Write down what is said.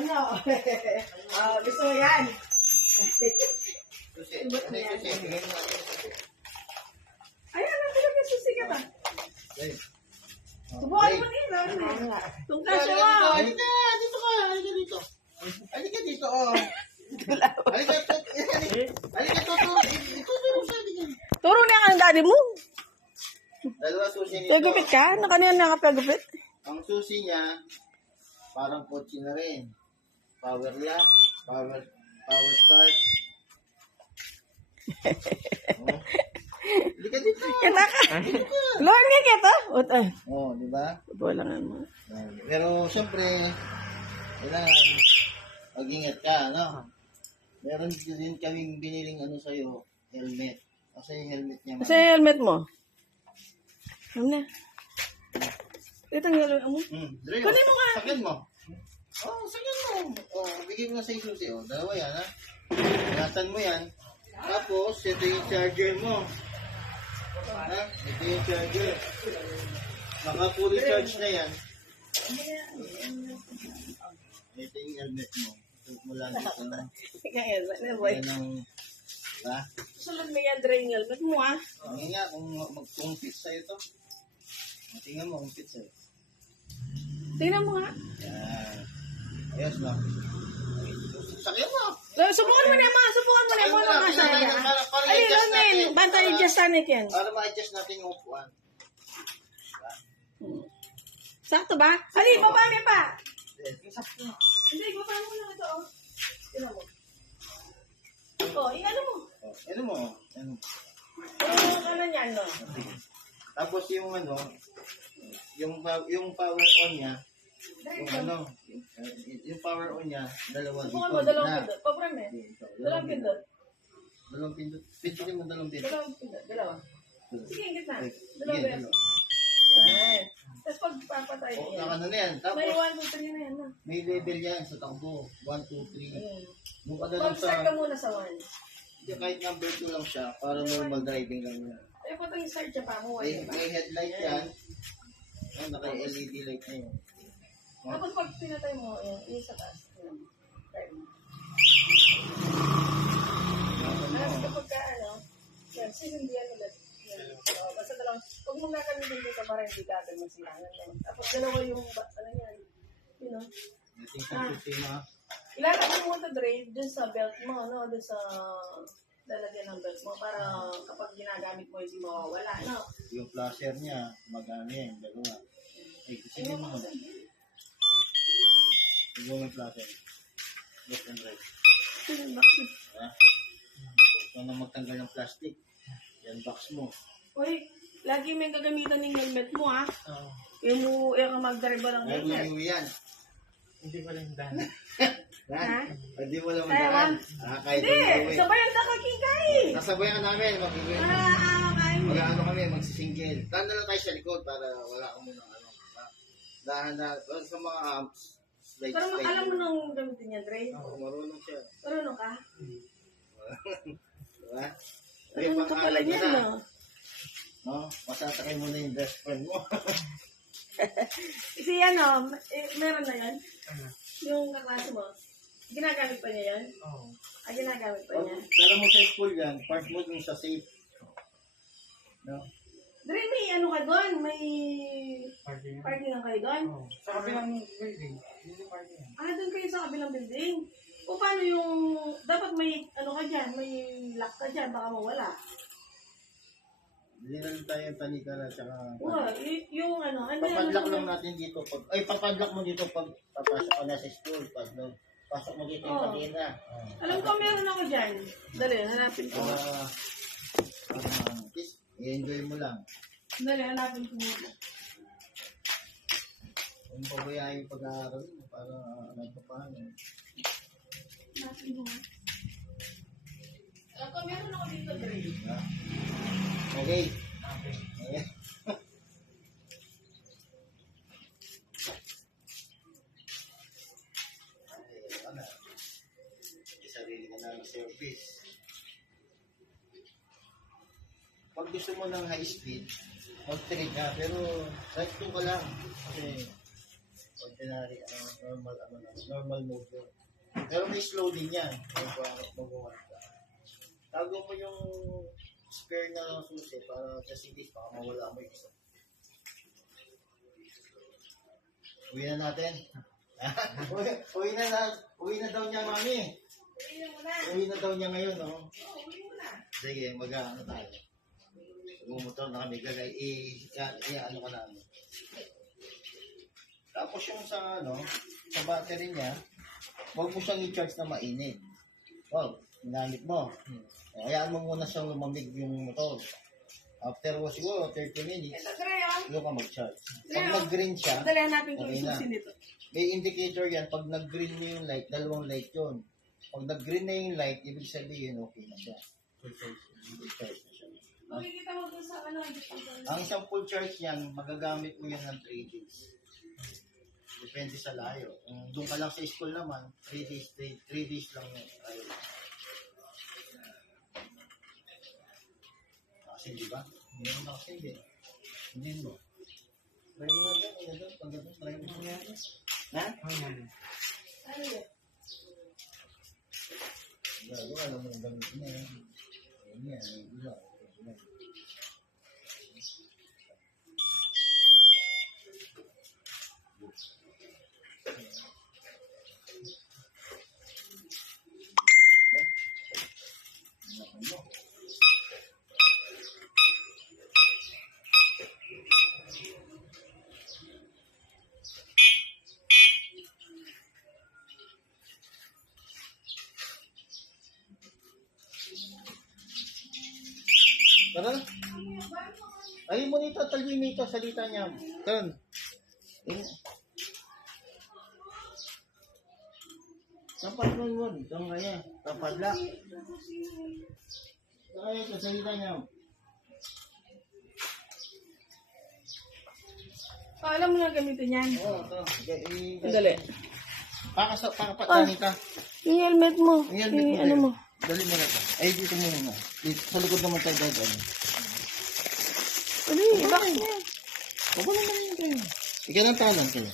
Ano? Gusto mo yan? Susi. Ano yung susi? Bigay mo natin yung susi. Ayan, may susi ka ba? Ay. Subukan mo din. Itong kasya mo. Halika dito ka. Halika dito. Halika dito, oh. Halika, halika, tuturo. Ituturo sa halika. Turo na ang daddy mo. Dalawa susi nito. Pagupit ka? Kanina nakapagupit? Ang susi niya, parang kotse na rin. Power lock, power start. Oh. Halika dito. Kita ka. Luhan nga kita. Oh, di ba? Bulangan mo. Pero siyempre, kailangan mag-ingat ka, no? Meron din kaming biniling ano sa'yo, helmet. Kasi yung helmet niya. Kasi helmet mo. Ano na? Ito ang helmet mo. Dre, Kunin mo nga. sakyan mo. Oh, sakyan mo. Oh, bigay mo na sa isusi. Oh, dalawa yan, ha? Ingatan mo yan. Tapos, ito yung charger mo. Ha? Ito yung charger. Naka-fully charge na yan. Ito yung helmet mo. Ito mo lang dito. Ika helmet na boy. Yan ang, ha? Susunod mo yan, Dre, yung helmet mo ah. Hindi nga, kung fit sa'yo to. Tingnan mo kung fit sa'yo. Tingnan mo nga. Yan. Ayos na. Sakyan mo. Subukan mo na mga, subukan mo na yung mga kasaya. Ay, Ronin, bantay adjust tanik yan. Para ma-adjust natin yung upuan. Sakto ba? Ali, baba mo pa. Sakto. Hindi, baba mo lang ito oh. Tingnan mo. Oh, ano mo? Ano mo? Ano? Ano yan, no? Tapos yung ano, yung power on niya, yung ano, yung power on niya, dalawa dito. Subukan mo, dalawang pindot. Pabram eh. Dalawang pindot. Dalawang pindot. Pindutin mo dalawang pindot. Dalawang pindot. Dalawa. Sige, ingit na. Sige, Dalawang pindot. dalawa. Yan. Tapos pagpapatay O, yan. ano na yan. Tapos, May 1, 2, 3 na yan, no? may level yan sa takbo. 1, 2, 3. Ayan. Nung ano lang Mag-start sa, ka muna sa 1. kahit number 2 lang siya, para normal driving lang yan. Ay, punta yung start siya pa mo. May headlight yan. Oh, naka-LED light na yun. Tapos pag pinatay mo, yung sa taas. Ayan. Start mo. Tapos kapag ka, yan, sisindihan ulit. Yan. Basta dalawang, huwag mong nakalimutan dito para hindi ka agad masilangan. No? Tapos dalawa yung, ano yan, you know. Ating sistema. Ilalagay mo ito, Dre, dun sa belt mo, no? Dun sa lalagyan ng belt mo para kapag ginagamit mo, hindi mawawala, no? Yung flasher niya, magana yan, dalawa. Ay, sige mo muna. Sige mo yung flasher. Left and right. Ha? Huwag ka na magtanggal ng plastic. Yan box mo. Uy, lagi may gagamitan ng helmet mo, ha? Oo. Yung mag-drive ng Ayaw helmet. lang yan. Hindi pa rin daan. Ha? Hindi mo lang Ayaw, mandaan. Kahit Hindi, mo sabayan sa kakingkay. nasabayan ka namin. Magiging. Kain mo. Mag-ano kami, magsisingil. Tanda lang tayo sa likod para wala ka muna ano. Dahan-dahan. Sa mga amps. Slide, Pero slide. alam mo nung gamitin niya, Dre? Oo, marunong siya. Marunong ka? Diba? Ay, Marunong ka pala pang-alam mo yan, na. no? No? Masasakay mo na yung best friend mo. Si meron na yan? Yung kaklase mo? Ginagamit pa niya yan? Oo. Ginagamit pa Pag niya? dala mo sa school yan, park mo dun sa safe. No? Dre, may ano ka doon? May Parking yan. parking lang kayo doon? Oo. Sa kabilang building. Hindi yung parking yan. Doon kayo sa kabilang building. O paano yung, dapat may, ano ka dyan, may lock ka dyan, baka mawala. Hindi na tayo yung tanika na tsaka... Yung ano, Papadlock lang natin dito. Papadlock mo dito pag papasok ka na sa school. Pasok mo dito yung Oo. kanina. Alam ko meron ako dyan. Dali, hanapin ko. I-enjoy mo lang. Dali, hanapin ko muna. Kung pabayaan yung pag-aaral mo para nagpapaano. Hanapin ko. Alam ko meron ako dito, Dre. Ha? Okay. Okay. Okay. Ano? May sarili ka na ng service. Pag gusto mo ng high speed, mag-trade ka, pero type 2 ka lang. Kasi, pag ordinary, normal mode yun. Pero may slow din yan. Mag-1 ka. Tago mo yung spare na susi para just in case, baka mawala mo yung isa. Uwi na natin. Uwi na daw niya, mami. Uwi na daw niya ngayon, no? Sige, mag-ano tayo. Bumumotor na kami, gagay, ano ka namin. Tapos yung sa battery niya, huwag mo siyang i-charge na mainit. Ginamit mo. Hayaan mo muna siyang lumamig yung motor. After siguro 30 minutes, doon ka mag-charge. Pag nag-green siya, Dali hanapin ko okay yung na. susi nito. May indicator yan. Pag nag-green mo yung light, dalawang light yun. Pag nag-green na yung light, ibig sabihin, okay na siya. Full charge na siya. Makikita mo dun sa ano. Ang isang full charge yan, magagamit mo yan ng 3 days. Depende sa layo. Kung doon ka lang sa school naman, 3 days lang yun. Kasi di ba? Hindi mo nakasindi. Hindi mo. Try mo nga doon. Pag doon, try mo nga doon. Ha? Ano yun? Gago, alam mo yung gamitin na yan. Ayan yan. Ayan. Tara. Ay mo nito, talwin nito, salita niya. Tara. Tapat mo mo, ito nga yan. Tapat lang. Tara ito, salita niya. Alam mo na gamitin yan. Oo, ito. Dali. Pakapatanin ka. Yung helmet mo. Yung helmet mo. Ano mo. Dali mo na ito. Ay, dito mo muna. Dito, sa likod naman tayo dahil. Ano yun? Bakit yan? Huwag mo naman yun kayo. Ikaw ng tanan kayo.